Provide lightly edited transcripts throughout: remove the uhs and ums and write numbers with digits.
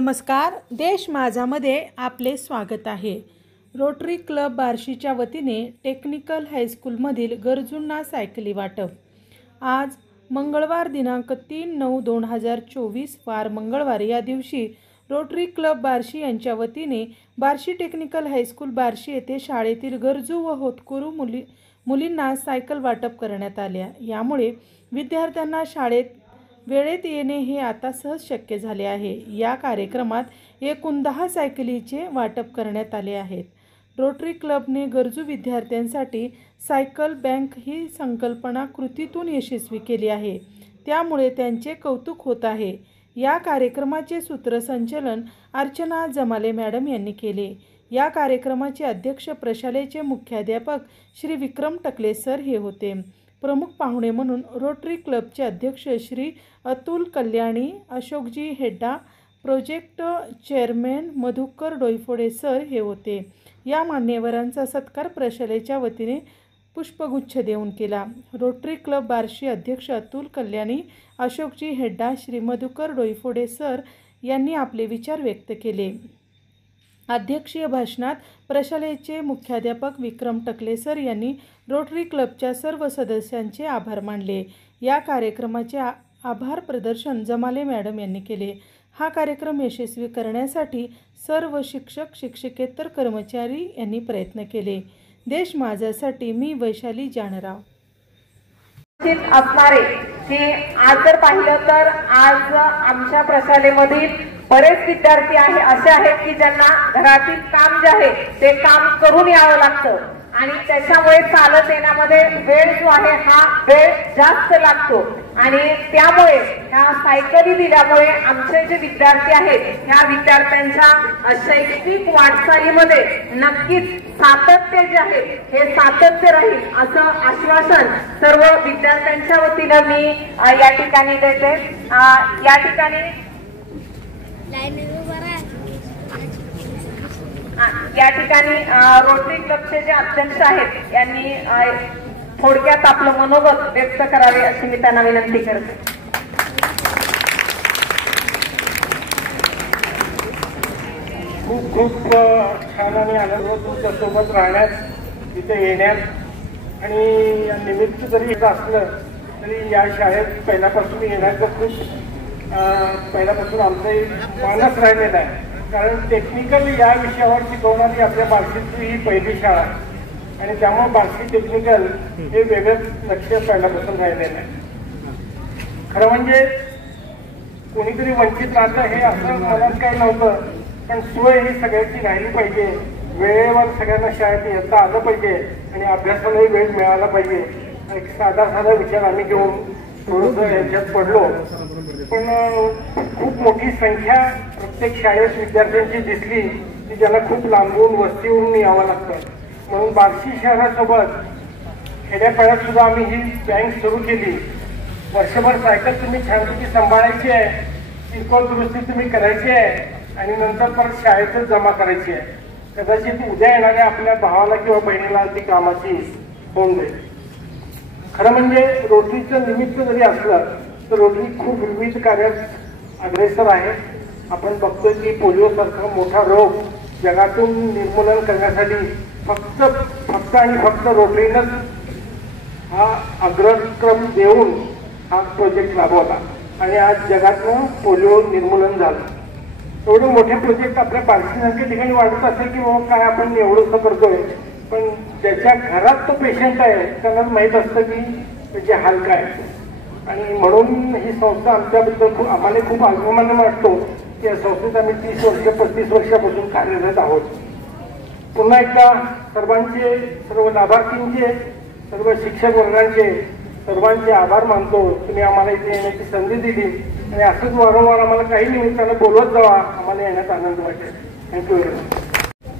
नमस्कार, देश माझामध्ये आपले स्वागत आहे। रोटरी क्लब बार्शीच्या वतीने टेक्निकल हायस्कूलमधील गरजूंना सायकली वाटप। आज मंगळवार दिनांक 3/9/2024 वार मंगळवार या दिवशी रोटरी क्लब बार्शी यांच्या वतीने बार्शी टेक्निकल हायस्कूल बार्शी येथे शाळेतील गरजू व होतकरू मुलींना सायकल वाटप करण्यात आले। यामुळे विद्यार्थ्यांना शाळेत वेळेत येणे हे आता सहज शक्य झाले आहे। या कार्यक्रमात एकूण 10 सायकलीचे वाटप करण्यात आले आहेत। रोटरी क्लबने गरजू विद्यार्थ्यांसाठी सायकल बँक ही संकल्पना कृतीतून यशस्वी केली आहे, त्यामुळे त्यांचे कौतुक होत आहे। या कार्यक्रमाचे सूत्रसंचालन अर्चना जमाले मॅडम यांनी केले। या कार्यक्रमाचे अध्यक्ष प्रशालेचे मुख्याध्यापक श्री विक्रम टकले सर हे होते। प्रमुख पाहुणे म्हणून रोटरी क्लबचे अध्यक्ष श्री अतुल कल्याणी, अशोकजी Hedda, project chairman Madhukar Doiphode sir हे होते। या मान्यवरांचा सत्कार प्रशालेच्या वतीने पुष्पगुच्छ देऊन केला। रोटरी क्लब बार्शी अध्यक्ष अतुल कल्याणी, अशोकजी हेड्डा, श्री मधुकर डोईफोडे सर यांनी आपले विचार व्यक्त केले। अध्यक्षीय भाषणात प्रशालेचे मुख्याध्यापक विक्रम टकले सर यांनी रोटरी क्लबच्या सर्व सदस्यांचे आभार मानले। या कार्यक्रमाचे आभार प्रदर्शन जमाले मॅडम यांनी केले। हा कार्यक्रम यशस्वी करण्यासाठी सर्व शिक्षक शिक्षकेतर कर्मचारी यांनी प्रयत्न केले। देश माझ्यासाठी मी वैशाली जानराव। असणारे की आज जर पाहिलं तर आज आमच्या प्रशालेमधील बरेच विद्यार्थी असे आहेत की ज्यांना घरातील काम जे आहे ते काम करून यावं लागतं आणि त्याच्यामुळे चालत येण्यामध्ये वेळ जो आहे हा वेळ जास्त लागतो आणि त्यामुळे ह्या सायकली दिल्यामुळे आमचे जे विद्यार्थी आहेत ह्या विद्यार्थ्यांच्या शैक्षणिक वाटचालीमध्ये नक्कीच सातत्य जे आहे हे सातत्य राहील असं आश्वासन सर्व विद्यार्थ्यांच्या वतीने मी या ठिकाणी देते। या ठिकाणी रोटरी क्लबचे जे अध्यक्ष आहेत यांनी थोडक्यात आपलं मनोगत व्यक्त करावे अशी मी त्यांना विनंती करते। खूप खूप छान आणि आनंद तुमच्या सोबत राहण्यात इथे येण्यात आणि या निमित्त जरी असलं तरी या शाळेत पहिल्यापासून येण्याचं खूप पहिल्यापासून आमचं मानस राहिलेलं आहे। कारण टेक्निकल या विषयावर शिकवणारी आपल्या बार्शीची ही पहिली शाळा आहे आणि त्यामुळे बार्शी टेक्निकल हे वेगळंच लक्ष पहिल्यापासून राहिलेलं आहे। खरं म्हणजे कोणीतरी वंचित राहतं हे असं मनात काही नव्हतं, पण सोय ही सगळ्यांची राहिली पाहिजे, वेळेवर सगळ्यांना शाळेत येता आलं पाहिजे आणि अभ्यासालाही वेळ मिळाला पाहिजे। एक साधा विचार आम्ही घेऊन थोडंसं ह्याच्यात पडलो, पण खूप मोठी संख्या प्रत्येक शाळेत विद्यार्थ्यांची दिसली की ज्यांना खूप लांबून वस्तीहून यावं लागतं। म्हणून बार्शी शहरासोबत खेड्यापाड्यात सुद्धा आम्ही ही बँक सुरू केली। वर्षभर सायकल तुम्ही छानपैकी सांभाळायची आहे, किरकोळ दुरुस्ती तुम्ही करायची आहे आणि नंतर परत शाळेतच जमा करायची आहे। कदाचित उद्या येणाऱ्या आपल्या भावाला किंवा बहिणीला ती कामाची होऊन जाईल। खरं म्हणजे रोटरीचं निमित्त जरी असलं तर रोटरी खूप विविध कार्यात अग्रेसर आहे। आपण बघतोय की पोलिओसारखा मोठा रोग जगातून निर्मूलन करण्यासाठी फक्त रोटरीनंच हा अग्रक्रम देऊन हा प्रोजेक्ट राबवला आणि आज जगातनं पोलिओ निर्मूलन झालं। एवढे मोठे प्रोजेक्ट आपल्या बार्शीसारख्या ठिकाणी वाढत असेल की बाबा काय आपण एवढंसं करतोय, पण ज्याच्या घरात तो पेशंट आहे त्यांना माहीत असतं की त्याचे हाल काय। आणि म्हणून ही संस्था आमच्याबद्दल आम्हाला खूप अभिमान वाटतो की या संस्थेत आम्ही 30-35 वर्षापासून कार्यरत आहोत। पुन्हा एकदा सर्व लाभार्थींचे, सर्व शिक्षक वर्गांचे सर्वांचे आभार मानतो। तुम्ही आम्हाला इथे येण्याची संधी दिली आणि असंच वारंवार आम्हाला काही निमित्तानं बोलवत जावा, आम्हाला येण्यात आनंद वाटेल। Thank you very much.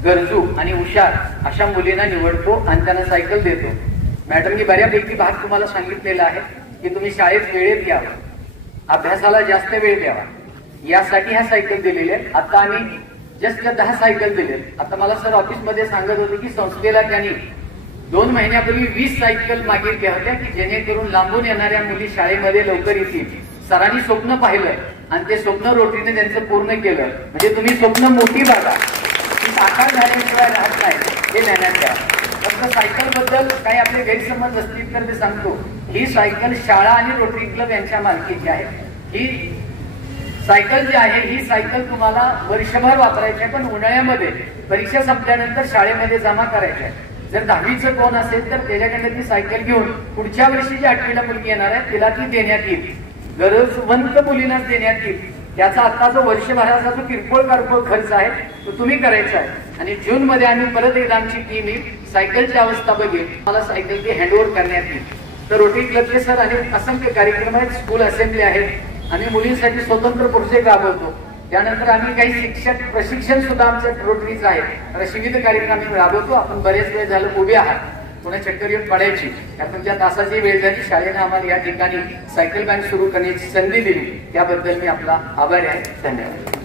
गरजू आणि हुशार अशा मुलींना निवडतो आणि त्यांना सायकल देतो। मॅडमनी बऱ्यापैकी भाग तुम्हाला सांगितलेला आहे की तुम्ही शाळेत वेळेत यावं, अभ्यासाला जास्त वेळ द्यावा, यासाठी ह्या सायकल दिलेल्या आहेत। आता आम्ही जस्ट 10 सायकल दिलेत। आता मला सर ऑफिसमध्ये सांगत होते की संस्थेला त्यांनी 2 महिन्यापूर्वी 20 सायकल मागितल्या होत्या की जेणेकरून लांबून येणाऱ्या मुली शाळेमध्ये लवकर येतील। सरांनी स्वप्न पाहिलं आणि ते स्वप्न रोटरीने त्यांचं पूर्ण केलं. म्हणजे तुम्ही स्वप्न मोठी बघा, ती साकार झाल्याशिवाय राहत नाही हे ध्यानात घ्या. फक्त सायकल बद्दल काही आपले गैरसमज असतील तर ते सांगतो. ही सायकल शाळा आणि रोटरी क्लब यांच्या मालकीची आहे. ही सायकल जी आहे ही सायकल तुम्हाला वर्षभर वापरायची आहे, पण उन्हाळ्यामध्ये परीक्षा संपल्यानंतर शाळेमध्ये जमा करायची आहे. जर 10वीचं कोण असेल तर त्याच्याकडे ती सायकल घेऊन पुढच्या वर्षी जी 8वीला मुलगी येणार आहे तिला ती देण्यात येईल. गरजवंत मुलींनाच देण्यात येईल. त्याचा आता जो वर्षभराचा जो किरकोळ खर्च आहे तो तुम्ही करायचा आहे. आणि जून मध्ये आम्ही परत एकदा आमची टीम येईल, सायकलची अवस्था बघेल, मला सायकल ती हँडओव्हर करण्यात येईल. तर रोटरी क्लबचे सर आणि असंख्य कार्यक्रम आहेत, स्कूल असेंब्ली आहेत, आम्ही मुलींसाठी स्वतंत्र प्रोजेक्ट राबवतो. त्यानंतर आम्ही काही शिक्षक प्रशिक्षण सुद्धा आमच्या रोटरीचं आहे. असे विविध कार्यक्रम आम्ही राबवतो. आपण बरेच वेळ झालं उभे आहात, पुन्हा चक्कर येऊन पडायची, कारण तुमच्या तासाची वेळ झाली. शाळेने आम्हाला या ठिकाणी सायकल बँक सुरू करण्याची संधी दिली, त्याबद्दल मी आपला आभारी आहे. धन्यवाद.